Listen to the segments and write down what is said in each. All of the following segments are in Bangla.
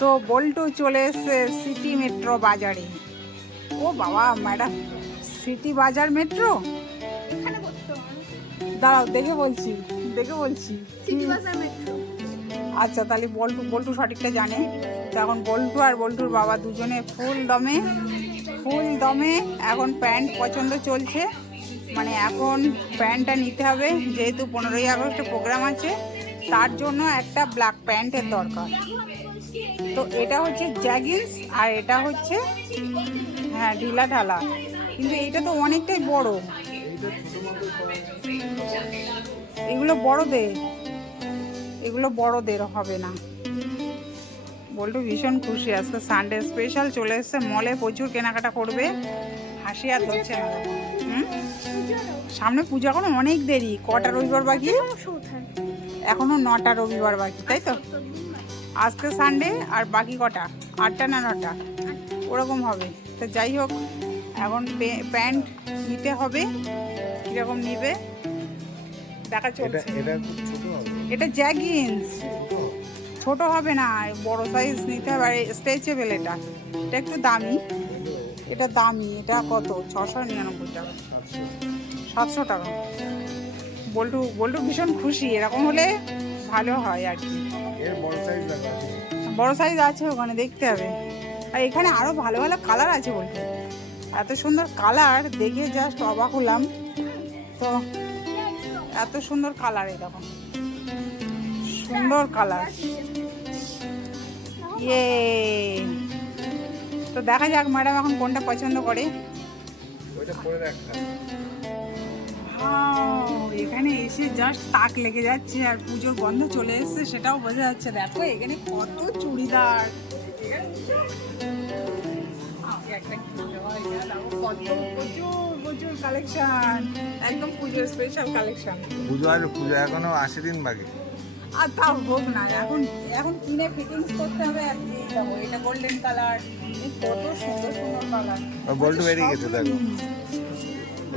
তো বল্টু চলে এসছে সিটি মেট্রো বাজারে। ও বাবা ম্যাডাম, সিটি বাজার মেট্রো দাঁড়াও দেখে বলছি আচ্ছা তাহলে বল্টু বল্টু সঠিকটা জানে। তো এখন বল্টু আর বল্টুর বাবা দুজনে ফুল দমে এখন প্যান্ট পছন্দ চলছে। মানে এখন প্যান্টটা নিতে হবে, যেহেতু 15ই আগস্টে প্রোগ্রাম আছে, তার জন্য একটা ব্ল্যাক প্যান্টের দরকার। তো এটা হচ্ছে জ্যাগিন্স আর এটা হচ্ছে হ্যাঁ ঢিলা ঢালা, কিন্তু এইটা তো অনেকটাই বড়। এগুলো বড়দের হবে না। বল্টু ভীষণ খুশি, আজকে সানডে স্পেশাল চলে এসছে, মলে প্রচুর কেনাকাটা করবে। হাসি আর ধরছে না। সামনে পূজা এখনো অনেক দেরি, কটা রবিবার বাকি? এখনো 9টা রবিবার বাকি, তাই তো? আজকে সানডে আর বাকি কটা, 8টা না 9টা ওরকম হবে। তো যাই হোক, এখন প্যান্ট নিতে হবে, কিরকম নিবে দেখা চলছে। এটা জ্যাগিন্স, ছোট হবে না, বড় সাইজ নিতে হবে। স্ট্রেচেবল, এটা একটু দামি। এটা কত? 699 টাকা, 700 টাকা। বল্টু ভীষণ খুশি, এরকম হলে ভালো হয় আর কি। বড় সাইজ আছে ওখানে, দেখতে হবে। আর এখানে আরো ভালো ভালো কালার আছে। বলতে এত সুন্দর কালার দেখে জাস্ট অবাক হলাম। তো এত সুন্দর কালার, এই দেখো সুন্দর কালার। ইয়ে, তো দেখা যাক ম্যাডাম এখন কোনটা পছন্দ করে। এখানে এসে জাস্ট তাক লেগে যাচ্ছে, আর পুজোর গন্ধ চলে এসছে সেটাও বোঝা যাচ্ছে। দেখো এখানে কত চুড়িদার, প্রচুর কালেকশন, একদম পুজোর স্পেশাল কালেকশন। পুজো এখনো 80 দিন বাকি। আর তাও হোক না, এখন কিনে ফিটিংস করতে হবে। আর কি দেখো, এটা গোল্ডেন কালার, কত সুন্দর সুন্দর কালার। বল্টু বেরিয়ে গেছে, দেখো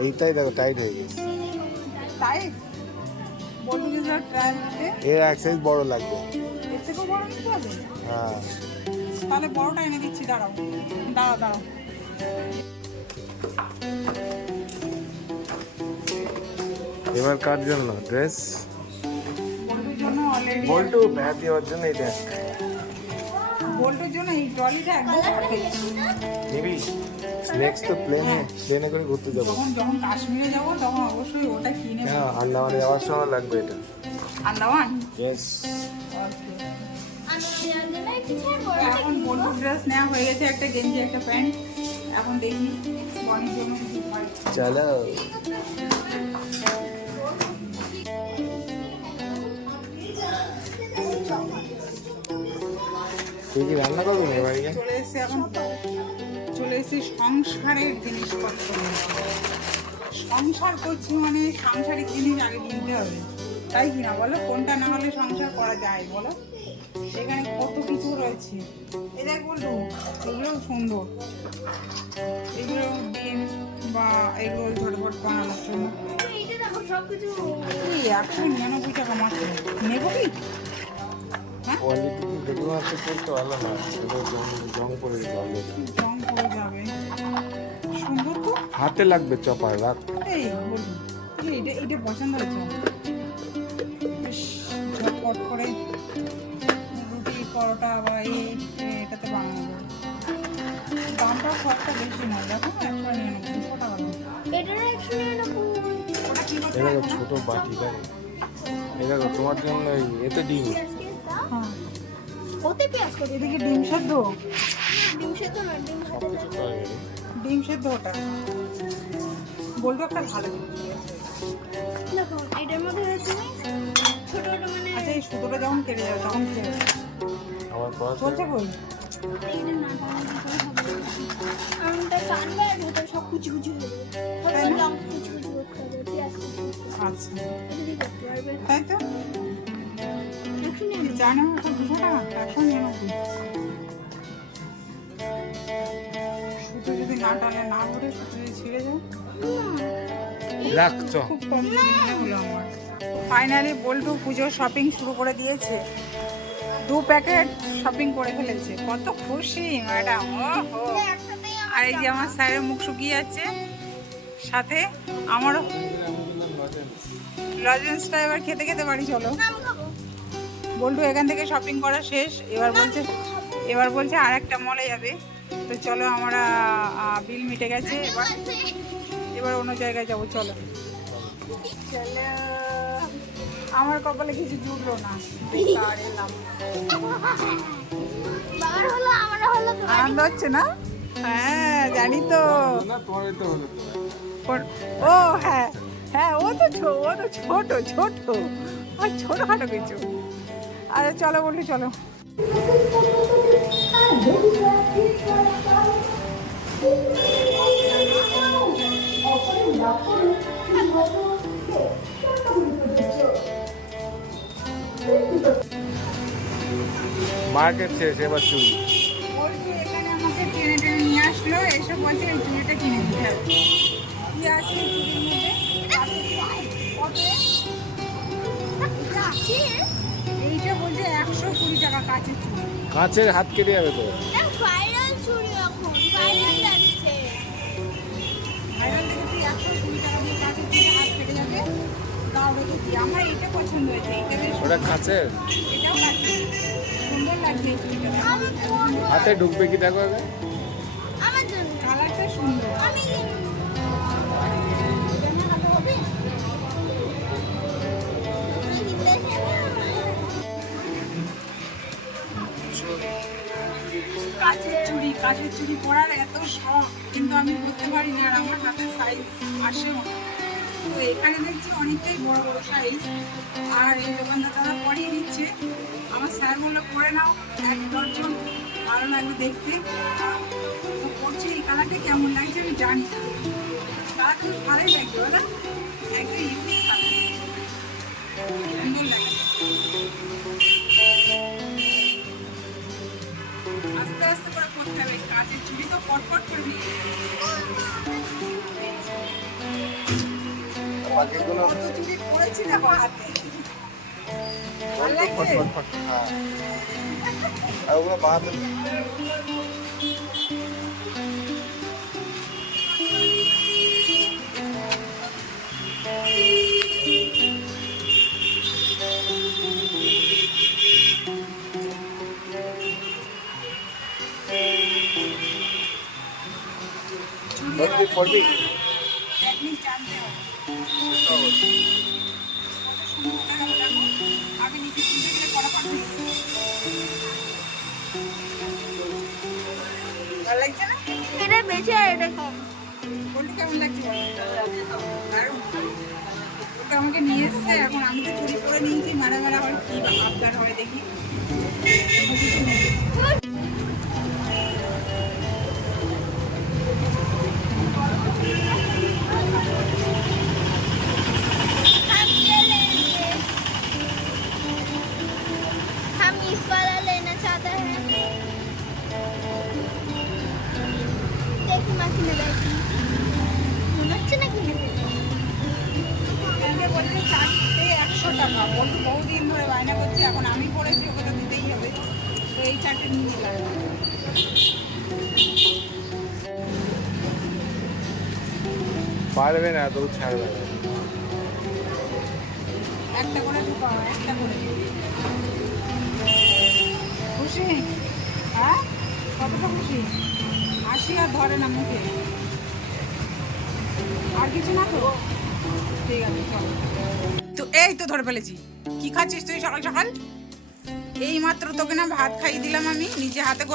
এইটাই দেখো টাইট হয়ে গেছে। টাইট বল্টু কিছু ট্রায়াল দিতে, এর এক সাইজ বড় লাগবে। এর থেকেও বড় নিতে হবে? হ্যাঁ, তাহলে বড়টা এনে দিচ্ছি। দাঁড়াও। এবার কার জন্য ড্রেস? বল্টুর জন্য অলরেডি, বল্টু ব্যাগ দেওয়ার জন্য এই দেখ। বল্টুর জন্য এই ট্রলিটা একদম পারফেক্ট। নিবি? নেক্সট তো প্লেনে করে ঘুরতে যাবো। যখন কাশ্মীরে যাবো তখন অবশ্যই ওটা কিনে। হ্যাঁ, আন্দামানে যাওয়ার সময় লাগবে এটা। আন্দামান? ইয়েস। এখন বল্টুর ড্রেস নেওয়া হয়ে গেছে, একটা গেঞ্জি একটা প্যান্ট। এখন দেখি বনির জন্য কিছু হয়। চলো। তুই কি রান্না করবি না এবারে? চলে এসেছি সংসারের জিনিসপত্র। সংসার করছি মানে সাংসারিক জিনিস আগে কিনতে হবে, তাই কিনা বলো? কোনটা না হলে সংসার করা যায় বলো? এখানে কত কিছু রয়েছে। এই দেখ বলবো, এগুলোও সুন্দর। এগুলো ডিম বা এগুলো ঝটপট বানানোর জন্য। 199 টাকা মাত্র, নেবো কি? কোয়ালিটি দেখে মাত্র করতে ভালো না, জং পড়ে যাবে। সুন্দর তো, হাতে লাগবে চপার, রাখ। এই বলুন, এইটা পছন্দ হয়েছে। বেশ ঝটপট করে রুটি পরোটা বা এটাতে বানানো যায়। দামটাও সবটা বেশি নয়, দেখো 199 টাকা। এটা ছোট বাটি, দেখো এটা তোমার জন্য। এতে ডিম, এদিকে ডিম সেদ্ধ, ডিম সেদ্ধ ওটা বলবো একটা ভালো। আচ্ছা, এই সুতোটা যখন কেটে যাবে তখন খেয়ে আমার পড়া চলছে কই? আচ্ছা, তাই তো জানো। এখন 200 টাকা, 199। সুতো যদি না টানে, না ভরে সুতো যদি ছিঁড়ে যায়, রাখছ। খুব কম দামে হলো আমার। ফাইনালি বল্টু পুজোর শপিং শুরু করে দিয়েছে। 2 প্যাকেট শপিং করে ফেলেছে, কত খুশি ম্যাডাম। ও আর এই যে আমার স্যারের মুখ শুকিয়ে যাচ্ছে, সাথে আমারও লজেন্সটা এবার খেতে খেতে বাড়ি চলো। বল্টু এখান থেকে শপিং করা শেষ, এবার বলছে আর একটা মলে যাবে। তো চলো, আমরা বিল মিটে গেছে, এবার অন্য জায়গায় যাবো। চলো চলো, আমার কপালে কিছু জুটলো না, বেকার এলাম। আনন্দ হচ্ছে না? হ্যাঁ জানি তো। ও হ্যাঁ হ্যাঁ, ও তো ছোট ছোট আর ছোটখাটো কিছু। আরে চলো বলি, চলো। মার্কেট শেষ, এবার চুরি। বলছি এখানে আমাকে টেনে টেনে নিয়ে আসলো, এসব বলছে এই চুড়িটা কিনে দিতে হবে। কি আছে এই চুড়ির মধ্যে? এইটা বলছে 120 টাকা কাচের চুড়ি। কাঁচের হাত কেটে যাবে তো। ভাইরাল চুড়ি এখন ভাইরাল যাচ্ছে। ভাইরাল দেখেছি 120 টাকা দিয়ে কাচের চুড়ি, হাত কেটে যাবে। তাও দেখেছি, আমার এটা পছন্দ হয়েছে, এটা বেশ ওটা কাঁচের, এটাও কাচের, সুন্দর লাগছে এই চুড়িটা। আমার জন্য হাতে ঢুকবে কি দেখো আগে। আমার জন্য কালারটা সুন্দর। আমি এটা না হাতে হবে? কাচের চুড়ি পরার এত শখ, কিন্তু আমি করতে পারি না, আর আমার হাতের সাইজ আসেও না। তো এখানে দেখছি অনেকটাই বড় বড় সাইজ, আর এই দোকানদার দাদা পরিয়ে দিচ্ছে। আমার স্যার বললো করে নাও, 1 ডজন, ভালো লাগবে দেখতে। তো করছি, এই কালারটা কেমন লাগছে আমি জানি না, কালারটা তো ভালোই লাগছে বলো, একদম ইউনিক কালার, সুন্দর লাগছে। আস্তে আস্তে করে করতে হবে, কাচের চুড়ি তো পটপট করবি। বাকিগুলো কত চুড়ি পড়েছি দেখো হাতে, ভালো লাগছে। হ্যাঁ, আর ওগুলো বাদ। চুড়ি পড়বি টেকনিক জানতে হবে। কত সুন্দর দেখাবে দেখো, আগে নিচে তুলতে গেলে কড়া পাঠিয়ে ভালো লাগছে না? এটা বেশি আর এটা কম। বলতে কেমন লাগছে বলো? দারুণ। ওকে আমাকে নিয়ে এসছে, এখন আমি তো চুরি করে নিয়েছি, মারা মারা আবার কি আবদার হয় দেখি। हम इस वाला लेना चाहते हैं। देखो मैं किने बैठी মনে হচ্ছে না কিনে দেবো। এখানে বলছে 4টে 100 টাকা, বলতো বহুদিন ধরে বায়না করছে, এখন আমি করেছি, ওকে তো দিতেই হবে। তো এই 4টে নিয়ে নিলাম। পারবে না তো, ছাড়বে না। একটা করে ঢুকাও, একটা করে। খুশি? হ্যাঁ, কতটা খুশি? হাসি আর ধরে না মুখে। আর কিছু না তো? ঠিক আছে চল। তো এই তো ধরে ফেলেছি। কি খাচ্ছিস তুই সকাল সকাল? এই মাত্র তোকে না ভাত খাইয়ে দিলাম আমি, নিজে হাতে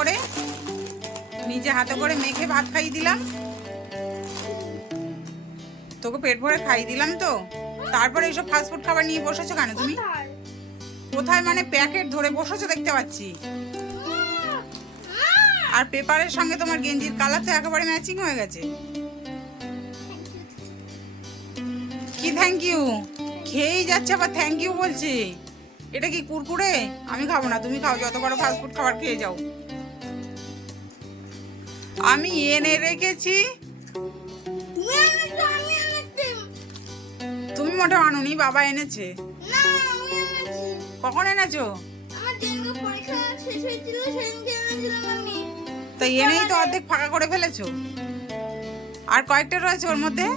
করে মেখে ভাত খাইয়ে দিলাম। তোকে পেট ভরে খাইয়ে দিলাম তো, তারপরে এইসব ফাস্টফুড খাবার নিয়ে বসেছো কেন তুমি? কোথায় মানে প্যাকেট ধরে বসেছো দেখতে পাচ্ছি। আর পেপারের সঙ্গে তোমার গেঞ্জির কালার তো একেবারে ম্যাচিং হয়ে গেছে। কি থ্যাংক ইউ? খেয়েই যাচ্ছে আবার থ্যাংক ইউ বলছি। এটা কি কুরকুরে? আমি খাবো না, তুমি খাও, যত বড় ফাস্টফুড খাবার খেয়ে যাও। আমি এনে রেখেছি। তুমি মোটেও আনোনি, বাবা এনেছে। কখন এনেছো? আমার যেদিনকে পরীক্ষা শেষ হয়েছিল সেদিনকে এনেছিলাম আমি। তো এনেই তো অর্ধেক ফাঁকা করে ফেলেছো, আর কয়েকটা রয়েছে ওর মধ্যে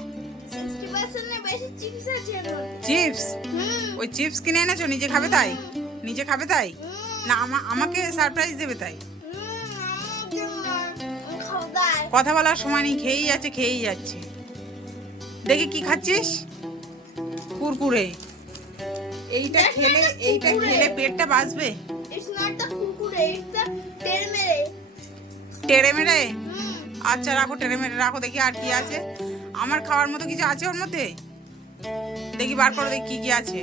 60% এর বেশি চিপস আছে এর মধ্যে। চিপস। ওই চিপস কিনে এনেছো নিজে খাবে তাই? নিজে খাবে তাই না আমাকে সারপ্রাইজ দেবে তাই? কথা বলার সময় নেই, খেয়েই যাচ্ছে। দেখি কি খাচ্ছিস? কুরকুরে। এইটা খেলে পেটটা বাঁচবে। It's not the Kurkure, it's the টেরমেরে। টেরেমেরে? আচ্ছা রাখো, টেরেমেরে রাখো। দেখি আর কি আছে, আমার খাওয়ার মতো কিছু আছে ওর মধ্যে? দেখি বার করো, দেখি কি কি আছে,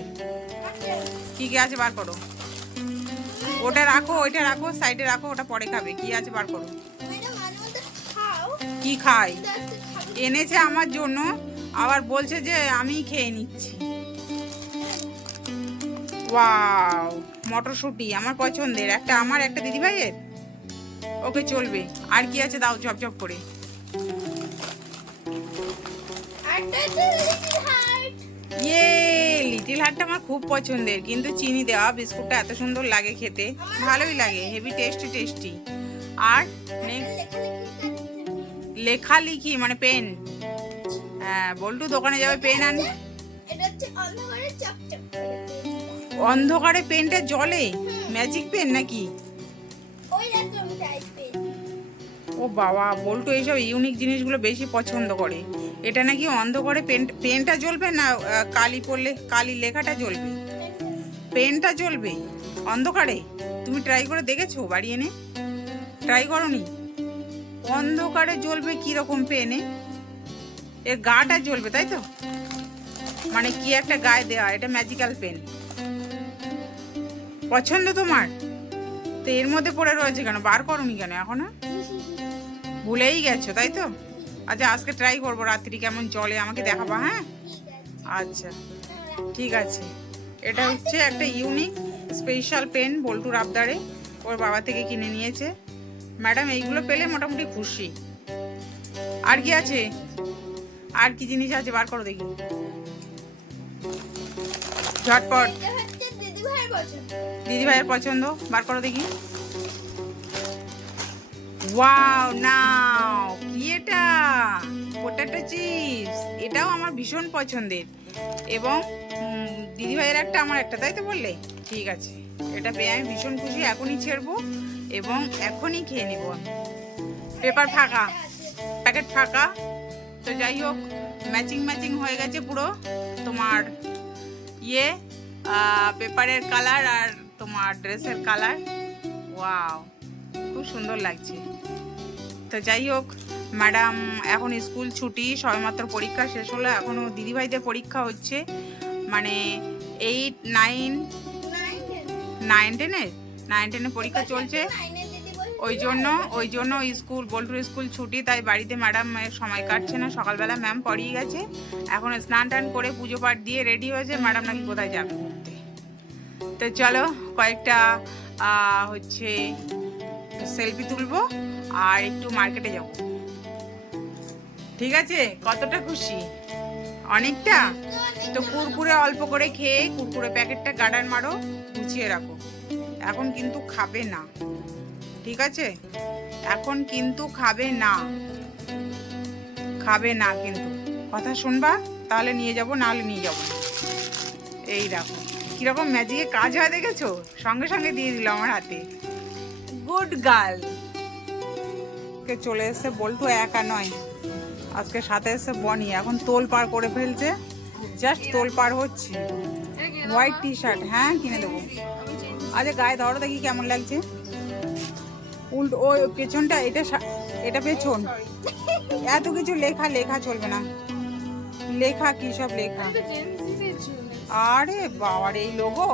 কি কি আছে বার করো। ওটা রাখো, ওইটা রাখো, সাইডে রাখো, ওটা পরে খাবে। কি আছে বার করো। ম্যাডাম মাঝে মধ্যে খাও। কি খাই? কিন্তু আজকে খাবে। এনেছে আমার জন্য, আবার বলছে যে আমি খেয়ে নিচ্ছি। ওয়াও, মটরশুঁটি আমার পছন্দের, একটা আমার একটা দিদি ভাইয়ের। ওকে চলবে। আর কি আছে দাও ঝপঝপ করে। আরটা তো লিটল হার্ট। ইয়ে, লিটল হার্টটা আমার খুব পছন্দের, কিন্তু চিনি দেওয়া বিস্কুটটা এত সুন্দর লাগে খেতে, ভালোই লাগে, হেভি টেস্টি। আর লেখালেখি মানে পেন। হ্যাঁ, বল্টু দোকানে যাবে পেন আন। এটা হচ্ছে অন্ধকারে চকচক করে পেন। অন্ধকারে পেনটা জ্বলে? ম্যাজিক পেন নাকি? ওই রকম টাইপের। ও বাবা, বল্টু এইসব ইউনিক জিনিসগুলো বেশি পছন্দ করে। এটা নাকি অন্ধকারে পেনটা জ্বলবে না, কালি পড়লে কালি লেখাটা জ্বলবে, পেনটা জ্বলবে অন্ধকারে? তুমি ট্রাই করে দেখেছো বাড়ি এনে? ট্রাই করোনি? অন্ধকারে জ্বলবে কি রকম পেনে? এর গাটা জ্বলবে তাই তো? মানে কি একটা গায়ে দেওয়া, এটা ম্যাজিক্যাল পেন। পছন্দ তোমার? তো এর মধ্যে পড়ে রয়েছে কেন, বার করোনি কেন এখনো? ভুলেই গেছো তাই তো? আচ্ছা আজকে ট্রাই করবো, রাত্রি কেমন চলে আমাকে দেখাবা। হ্যাঁ আচ্ছা ঠিক আছে। এটা হচ্ছে একটা ইউনিক স্পেশাল পেন, বল্টুর আবদারে ওর বাবা থেকে কিনে নিয়েছে। ম্যাডাম এইগুলো পেলে মোটামুটি খুশি। আর কি আছে, আর কি জিনিস আছে বার করো দেখি ঝটপট। এটা হচ্ছে দিদি ভাইয়ের পছন্দ। দিদি ভাইয়ের পছন্দ, বার করো দেখি। ওয়াও, নাও কি এটা? Potato chips. এটাও আমার ভীষণ পছন্দের, এবং দিদি ভাইয়ের একটা আমার একটা, তাই তো বললে? ঠিক আছে, এটা পেয়ে আমি ভীষণ খুশি। এখনই ছেড়বো এবং এখনই খেয়ে নিব আমি। পেপার ফাঁকা, প্যাকেট ফাঁকা। তো যাই হোক, ম্যাচিং হয়ে গেছে পুরো তোমার ইয়ে পেপারের কালার আর তোমার ড্রেসের কালার। ওয়াও, খুব সুন্দর লাগছে। তো যাই হোক, ম্যাডাম এখন স্কুল ছুটি, সবেমাত্র পরীক্ষা শেষ হলো, এখনও দিদিভাইদের পরীক্ষা হচ্ছে, মানে 8, 9, 10 পরীক্ষা চলছে। ওই জন্য স্কুল, বল্টুর স্কুল ছুটি, তাই বাড়িতে ম্যাডাম সময় কাটছে না। সকালবেলা ম্যাম পড়িয়ে গেছে, এখন স্নান টান করে পুজো পাঠ দিয়ে রেডি হয়েছে। ম্যাডাম নাকি কোথায় যাবে ঘুরতে। তো চলো কয়েকটা হচ্ছে সেলফি তুলবো আর একটু মার্কেটে যাব। ঠিক আছে? কতটা খুশি? অনেকটা। তো কুরকুরে অল্প করে খেয়ে কুরকুরে প্যাকেটটা গার্ডার মারো, গুছিয়ে রাখো। এখন কিন্তু খাবে না, ঠিক আছে? এখন কিন্তু খাবে না কিন্তু। কথা শুনবা, তাহলে নিয়ে যাব, নাহলে নিয়ে যাব না। এই দেখো কিরকম ম্যাজিকে কাজ হয়, দেখেছো? সঙ্গে সঙ্গে দিয়ে দিল আমার হাতে। Good girl. চলে এসছে বল্টু, একা নয়, আজকে সাথে এসছে বনি। এখন তোল পার করে ফেলছে, জাস্ট তোল পার হচ্ছে। হোয়াইট টি শার্ট, হ্যাঁ কিনে দেবো। আচ্ছা গায়ে ধরো দেখি কেমন লাগছে। উল্টো ওই পেছনটা, এটা পেছন। এত কিছু লেখা চলবে না। লেখা কি সব লেখা? আরে বাবার এই লোগো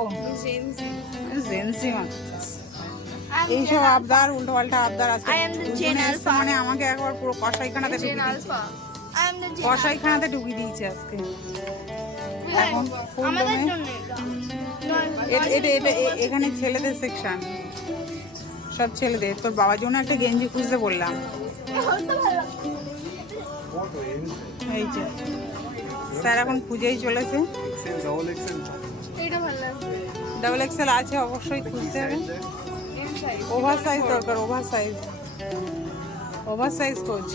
জেন্সি এইসব আবদার, উল্টো পাল্টা আবদার আছে। মানে আমাকে একবার পুরো কষাইখানাতে ঢুকিয়ে দিয়েছে আজকে। এখন এখানে ছেলেদের সেকশন, সব ছেলেদের। তোর বাবার জন্য একটা গেঞ্জি খুঁজতে বললাম। এই যে স্যার এখন খুঁজেই চলেছে। ডাবল এক্সেল আছে, অবশ্যই খুঁজতে হবে। ওভার সাইজ দরকার, ওভার সাইজ, ওভার সাইজ খোঁজ।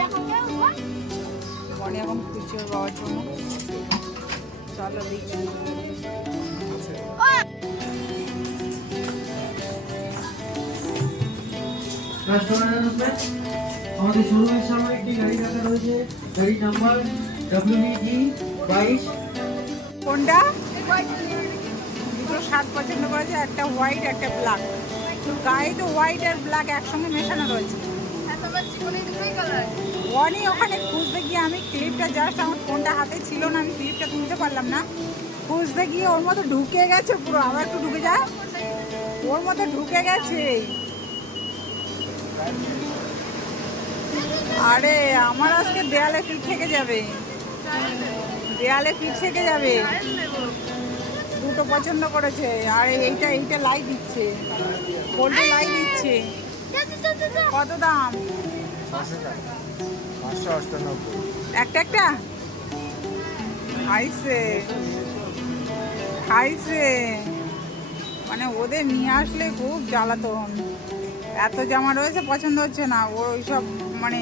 এরকম কেমন? বনি এখন খুঁজছে ওর বাবার জন্য। চলো দেখি। আমাদের শোরুমের সামনে একটি গাড়ি রাখা রয়েছে, গাড়ি নাম্বার WBG 22। কোনটা? দুটো শার্ট পছন্দ করেছে, একটা হোয়াইট একটা ব্ল্যাক। গায়ে তো হোয়াইট আর ব্ল্যাক একসঙ্গে মেশানো রয়েছে। বনি ওখানে খুঁজতে গিয়ে আমি ক্লিপটা জাস্ট আমার ফোনটা হাতে ছিল না, আমি ক্লিপটা তুলতে পারলাম না। খুঁজতে গিয়ে ওর মতো ঢুকে গেছে পুরো। আবার একটু ঢুকে যায়, ওর মতো ঢুকে গেছে। আরে আমার আজকে দেয়ালে পিঠ থেকে যাবে, দেয়ালে পিঠ থেকে যাবে। দুটো পছন্দ করেছে। আর এইটা এইটা লাই দিচ্ছে, বলতে লাই দিচ্ছে। কত দাম? 598। একটা একটা খাইছে, খাইছে। মানে ওদের নিয়ে আসলে খুব জ্বালাতন। এত জামা রয়েছে, পছন্দ হচ্ছে না ওর। ওইসব মানে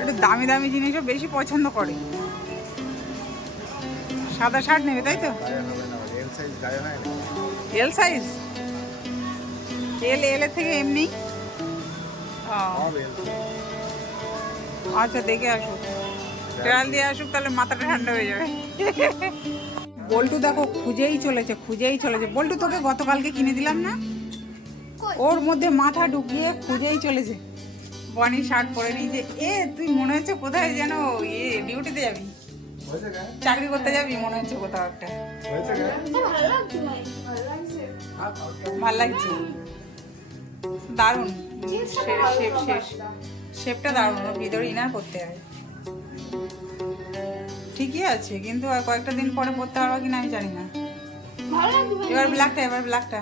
একটু দামি দামি জিনিসও বেশি পছন্দ করে। সাদা শার্ট নেবে তাই তো? এল সাইজ গায়ে হয় না। L size? এল এর থেকে এমনি? ও, সব এল। আচ্ছা দেখে আসুক, ট্রায়াল দিয়ে আসুক, তাহলে মাথাটা ঠান্ডা হয়ে যাবে। বল্টু দেখো খুঁজেই চলেছে, খুঁজেই চলেছে। বল্টু তোকে গতকালকে কিনে দিলাম না, ওর মধ্যে মাথা ঢুকিয়ে খুঁজেই চলেছে। বনি শার্ট পরে নিয়েছে। এ তুই মনে হচ্ছে কোথায় যেন ডিউটিতে যাবি, হয়েছে গায়ে? চাকরি করতে যাবি মনে হচ্ছে কোথাও একটা। হয়েছে গায়ে? ভালো লাগছে ভাই, ভালো লাগছে। ভাল লাগছে, দারুণ। শেপটা দারুণ। ওর ভিতরে ইনার করতে হবে। ঠিকই আছে, কিন্তু আর কয়েকটা দিন পরে পরতে পারবো কিনা আমি জানি না। ভালো লাগছে ভাই। এবার ব্ল্যাকটা, এবার ব্ল্যাকটা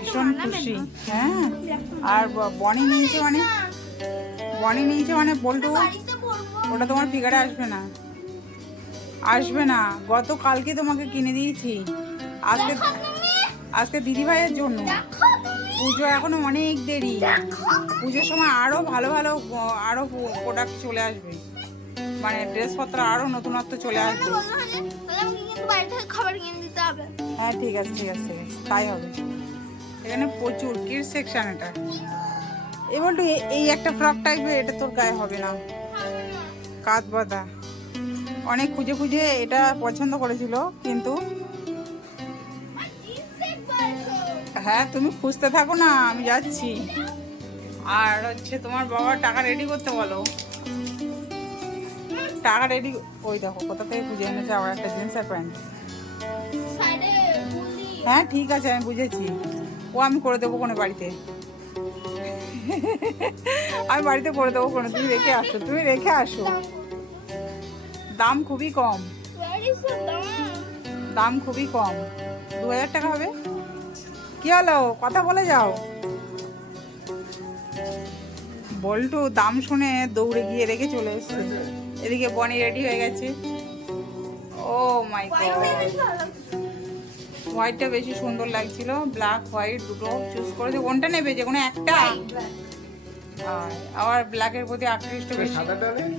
ভীষণ খুশি। হ্যাঁ, আর বনি নিয়েছে মানে, বনি নিয়েছে মানে বল্টু বাড়িতে পরবো। ওটা তোমার ফিগারে আসবে না, আসবে না। গতকালকে তোমাকে কিনে দিয়েছি। আজকে আজকে দিদি ভাইয়ের জন্য। দেখো তুমি, পুজো এখনো অনেক দেরি। দেখো। পুজোর সময় আরো ভালো ভালো আরো প্রোডাক্ট চলে আসবে, মানে ড্রেসপত্র আরো নতুনত্ব চলে আসবে। বললো হলে আমাকে কিন্তু বাড়ি থেকে খাবার কিনে দিতে হবে। হ্যাঁ ঠিক আছে, ঠিক আছে, ঠিক আছে, তাই হবে। এখানে প্রচুর কিডস সেকশন। এটা এবার তো এই একটা ফ্রক টাইপের, এটা তোর গায়ে হবে না, কাঁধ বাঁধা। অনেক খুঁজে খুঁজে এটা পছন্দ করেছিল, কিন্তু হ্যাঁ তুমি খুঁজতে থাকো না, আমি যাচ্ছি। আর হচ্ছে তোমার বাবা টাকা রেডি করতে বলো, টাকা রেডি। ওই দেখো কোথা থেকে খুঁজে এনেছে আবার একটা জিন্সের প্যান্ট। সাইডে মুন্ডি। হ্যাঁ ঠিক আছে, আমি বুঝেছি। ও আমি করে দেবো কোনো বাড়িতে, আমি বাড়িতে করে দেবো কোনো। তুমি রেখে আসো, তুমি রেখে আসো। দাম খুবই কম, Where is the দাম? দাম খুবই কম। 2000 টাকা হবে। কি হলো, কথা বলে যাও। বল্টু দাম শুনে দৌড়ে গিয়ে রেখে চলে এসছে। এদিকে বনি রেডি হয়ে গেছে। ও মাই White গড, টা বেশি ভালো লাগছে। হোয়াইটটা বেশি সুন্দর লাগছিল। ব্ল্যাক হোয়াইট দুটো চুজ করেছে। কোনটা নেবে, যে কোনো একটা? আর আবার ব্ল্যাকের প্রতি আকৃষ্ট বেশি। সাদাটা নেই?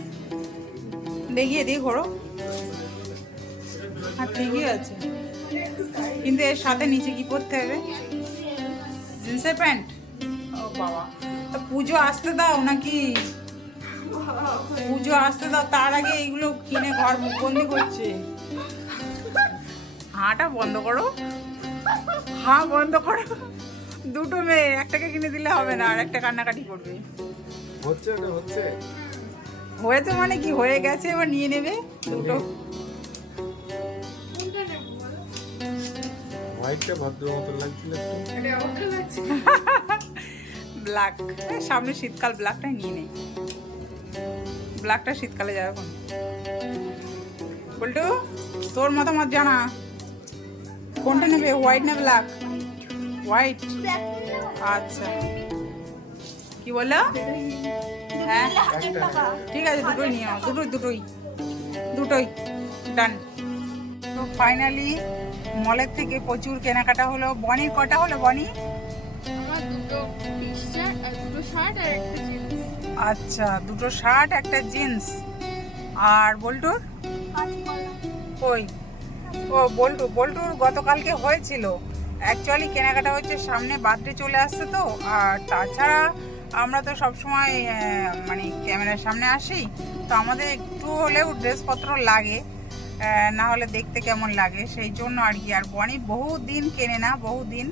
দেখিয়ে দিই, ঘোরো। হ্যাঁ ঠিকই আছে, কিন্তু এর সাথে নিচে কি পরতে হবে? জিন্সের প্যান্ট? ও বাবা, তা পুজো আসতে দাও নাকি? পুজো আসতে দাও, তার আগে এইগুলো কিনে ঘর বন্দি করছে। হাঁটা বন্ধ করো, হ্যাঁ বন্ধ করো। দুটো মেয়ে, একটাকে কিনে দিলে হবে না, আর একটা কান্নাকাটি করবে। হচ্ছে না হচ্ছে? হয়েছে মানে কি, হয়ে গেছে, এবার নিয়ে নেবে দুটো। কোনটা নেবো বলো? হোয়াইটটা ভদ্র মতো লাগছিল একটু। ব্ল্যাক, সামনে শীতকাল, ব্ল্যাকটাই নিয়ে নেই। ব্ল্যাকটা শীতকালে যাবে কোন। বল্টু তোর মতামত জানা, কোনটা নেবে, হোয়াইট না ব্ল্যাক? হোয়াইট, Black নেবো। আচ্ছা। কি বললো? হ্যাঁ নিলে 1000 টাকা। ঠিক আছে, দুটোই নিয়ে নাও, দুটোই দুটোই দুটোই ডান। তো ফাইনালি মলের থেকে প্রচুর কেনাকাটা হলো। বনির কটা হলো বনি? আমার দুটো টি-শার্ট আর দুটো শার্ট আর একটা জিন্স। আচ্ছা, দুটো শার্ট একটা জিন্স। আর বল্টুর কই? ও বল্টুর গতকালকে হয়েছিল। অ্যাকচুয়ালি কেনাকাটা হচ্ছে, সামনে বার্থডে চলে আসছে তো। আর তাছাড়া আমরা তো সবসময় মানে ক্যামেরার সামনে আসি, তো আমাদের একটু হলেও ড্রেসপত্র লাগে, না হলে দেখতে কেমন লাগে, সেই জন্য আর কি। আর বনি বহুদিন কেনে না, বহুদিন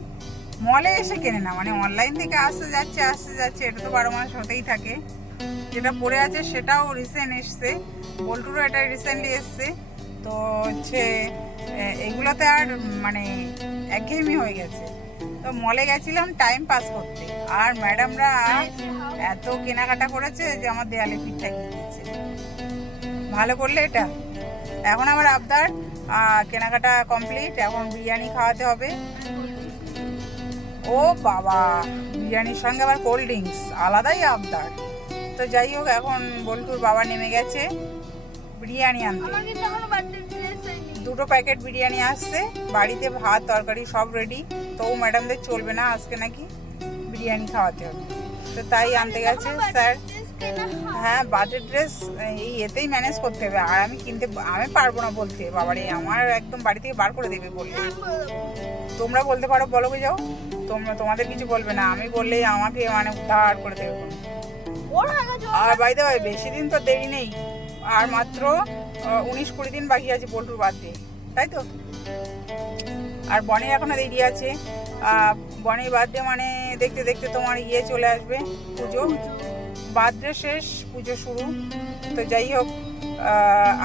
মলে এসে কেনে না, মানে অনলাইন থেকে আসতে যাচ্ছে, এটা তো 12 মাস হতেই থাকে। যেটা পরে আছে সেটাও রিসেন্ট এসছে, বল্টুরও এটা রিসেন্টলি এসছে। তো হচ্ছে এগুলোতে আর মানে একঘেয়েমি হয়ে গেছে। তো মলে গেছিলাম টাইম পাস করতে, আর ম্যাডামরা এত কেনাকাটা করেছে যে আমার দেয়ালে পিঠ ঠেকিয়ে দিয়েছে। ভালো করলে এটা। এখন আমার আবদার, কেনাকাটা কমপ্লিট, এখন বিরিয়ানি খাওয়াতে হবে। ও বাবা, বিরিয়ানির সঙ্গে আবার কোল্ড ড্রিঙ্কস, আলাদাই আবদার। তো যাই হোক, এখন বল্টুর বাবা নেমে গেছে বিরিয়ানি আনতে। আমার কিন্তু এখনো বার্থডে ড্রেস হয়নি। 2টো প্যাকেট বিরিয়ানি আসছে, বাড়িতে ভাত তরকারি সব রেডি। তো ম্যাডামদের চলবে না, আজকে নাকি বিরিয়ানি খাওয়াতে হবে, তো তাই আনতে গেছে স্যার। হ্যাঁ, বাজেট ড্রেস এই এতেই ম্যানেজ করতে হবে। আর আমি পারবো না বলতে, বাবারে আমার একদম বাড়ি থেকে বার করে দেবে বললে। তোমরা বলতে পারো, বলো গে যাও, তোমাদের কিছু বলবে না, আমি বললেই আমাকে মানে উদ্ধার করে দেবে। আর বাইদে ভাই, বেশি দিন তো দেরি নেই, আর মাত্র 19-20 দিন বাকি আছে বল্টুর বার্থডে, তাই তো। আর বনির এখনো দেরি আছে। বনির বার্থডে মানে দেখতে দেখতে তোমার চলে আসবে পুজো। বার্থডে শেষ, পুজো শুরু। তো যাই হোক,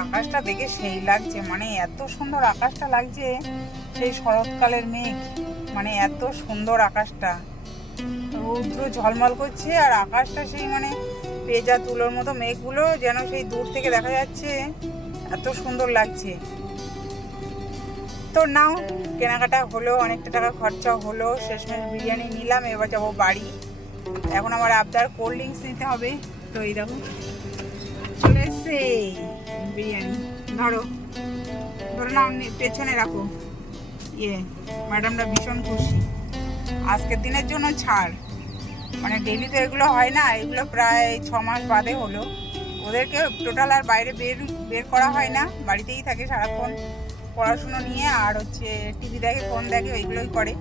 আকাশটা দেখে সেই লাগছে, মানে এত সুন্দর আকাশটা লাগছে, সেই শরৎকালের মেঘ, মানে এত সুন্দর আকাশটা, রৌদ্র ঝলমল করছে, আর আকাশটা সেই মানে পেঁজা তুলোর মতো, মেঘগুলো যেন সেই দূর থেকে দেখা যাচ্ছে, এত সুন্দর লাগছে। তো নাও, কেনাকাটা হলো, অনেকটা টাকা খরচা হলো, শেষমেশ বিরিয়ানি নিলাম, এবার যাবো বাড়ি। এখন আমার আবদার কোল্ড ড্রিঙ্কস নিতে হবে। তো এই দেখো চলে এসছে বিরিয়ানি, ধরো নাও, পেছনে রাখো। ম্যাডামরা ভীষণ খুশি, আজকের দিনের জন্য ছাড়। মানে ডেলি তো এগুলো হয় না, এগুলো প্রায় 6 মাস বাদে হলো। ওদেরকে টোটাল আর বাইরে বের করা হয় না, বাড়িতেই থাকে সারাক্ষণ পড়াশুনো নিয়ে, আর হচ্ছে টিভি দেখে, ফোন দেখে, ওইগুলোই করে।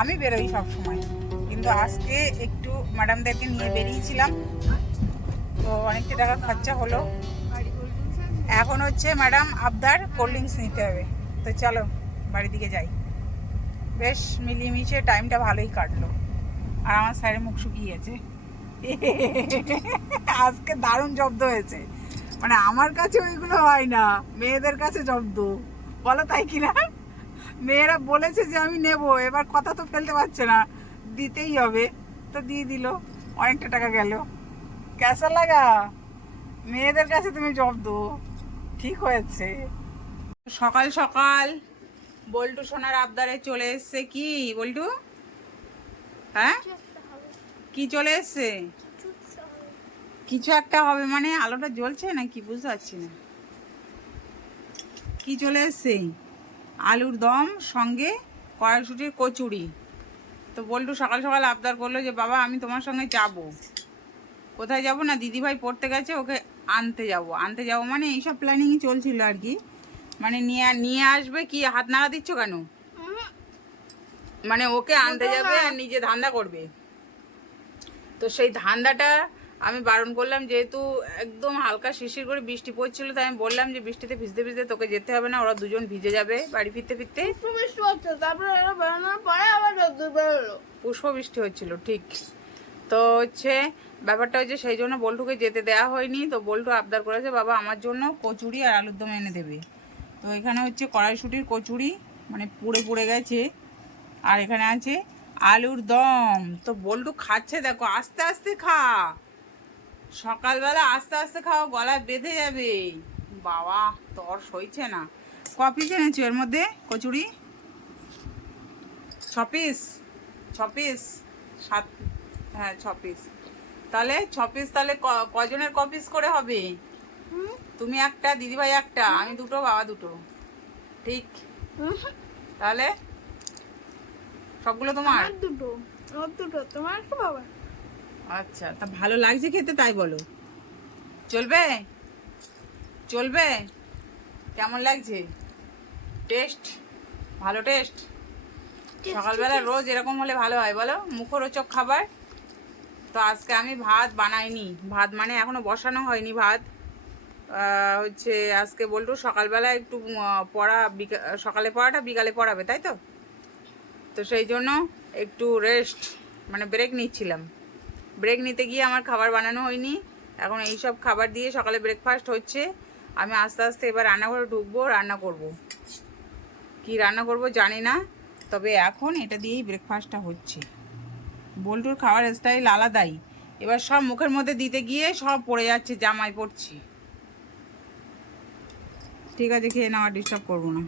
আমি বেরোই সব সময়, কিন্তু আজকে একটু ম্যাডামদেরকে নিয়ে বেরিয়েছিলাম, তো অনেকটা টাকা খরচা হলো। এখন হচ্ছে ম্যাডাম আবদার কোল্ড ড্রিঙ্কস নিতে হবে। তো চলো বাড়ির দিকে যাই। বেশ মিলিয়ে টাইমটা ভালোই কাটলো। আর আমার স্যারের মুখ শুকিয়েছে, আজকে দারুণ জব্দ হয়েছে। মানে আমার কাছে ওইগুলো হয় না, মেয়েদের কাছে জব্দ, বলো তাই কিনা? মেয়েরা বলেছে যে আমি নেব, এবার কথা তো ফেলতে পারছে না, দিতেই হবে, তো দিয়ে দিল, অনেকটা টাকা গেল। কেসা লাগা, মেয়েদের কাছে তুমি জব্দ, ঠিক হয়েছে। সকাল সকাল বল্টু সোনার আবদারে চলে এসছে। কি বল্টু? হ্যাঁ, কি চলে এসছে? কিছু একটা হবে মানে? আলোটা জ্বলছে না কি, বুঝতে পারছি না। কি চলে এসছে? আলুর দম সঙ্গে কড়াইশুটির কচুরি। তো বল্টু সকাল সকাল আবদার করলো যে বাবা আমি তোমার সঙ্গে যাব। কোথায় যাব না, দিদিভাই পড়তে গেছে, ওকে আনতে যাব মানে এইসব প্ল্যানিংই চলছিল আর কি। মানে নিয়ে আসবে। কি হাত নাড়া দিচ্ছ কেন? মানে ওকে আনতে যাবে আর নিজে ধান্দা করবে। তো সেই ধান্দাটা আমি বারণ করলাম, যেহেতু একদম হালকা শিশির করে বৃষ্টি পড়ছিল, তাই আমি বললাম যে বৃষ্টিতে ভিজতে ভিজতে তোকে যেতে হবে না, ওরা দুজন ভিজে যাবে বাড়ি ফিরতে ফিরতে। পুষ্প বৃষ্টি হচ্ছিল ঠিক। তো হচ্ছে ব্যাপারটা হচ্ছে সেই জন্য বল্টুকে যেতে দেওয়া হয়নি। তো বল্টু আবদার করেছে বাবা আমার জন্য কচুরি আর আলুর দম এনে দেবে। তো এখানে হচ্ছে কড়াইশুটির কচুরি, মানে পুড়ে গেছে, আর এখানে আছে আলুর দম। তো বল্টু খাচ্ছে, দেখো আস্তে আস্তে খা, সকালবেলা আস্তে আস্তে খাও, গলায় বেঁধে যাবে। বাবা তোর সইছে না। ক পিস এনেছো এর মধ্যে কচুরি? 6 পিস 7, হ্যাঁ 6 পিস। তাহলে 6 পিস, তাহলে কজনের ক পিস করে হবে? তো তুমি একটা, দিদিভাই একটা, আমি দুটো, বাবা দুটো, ঠিক? তাহলে সবগুলো তোমার? আমার দুটো, ওর দুটো, তোমার একটা, বাবা। আচ্ছা, তা ভালো লাগছে খেতে তাই বলো। চলবে? চলবে? কেমন লাগছে টেস্ট? ভালো টেস্ট? সকালবেলা রোজ এরকম হলে ভালো হয় বলো, মুখরোচক খাবার। তো আজকে আমি ভাত বানাইনি, ভাত মানে এখনো বসানো হয়নি ভাত। হচ্ছে আজকে বল্টু সকালবেলা একটু পড়া, সকালে পড়াটা বিকালে পড়াবে, তাই তো? তো সেই জন্য একটু রেস্ট, মানে ব্রেক নিচ্ছিলাম। ব্রেক নিতে গিয়ে আমার খাবার বানানো হয়নি। এখন এই সব খাবার দিয়ে সকালে ব্রেকফাস্ট হচ্ছে। আমি আস্তে আস্তে এবার রান্নাঘরে ঢুকবো, রান্না করব। কি রান্না করব জানি না, তবে এখন এটা দিয়েই ব্রেকফাস্টটা হচ্ছে। বল্টুর খাওয়ার স্টাইল আলাদাই, এবার সব মুখের মধ্যে দিতে গিয়ে সব পড়ে যাচ্ছে, জামাই পড়ছি। ঠিক আছে, খেয়ে নাও, আর ডিস্টার্ব করবো না।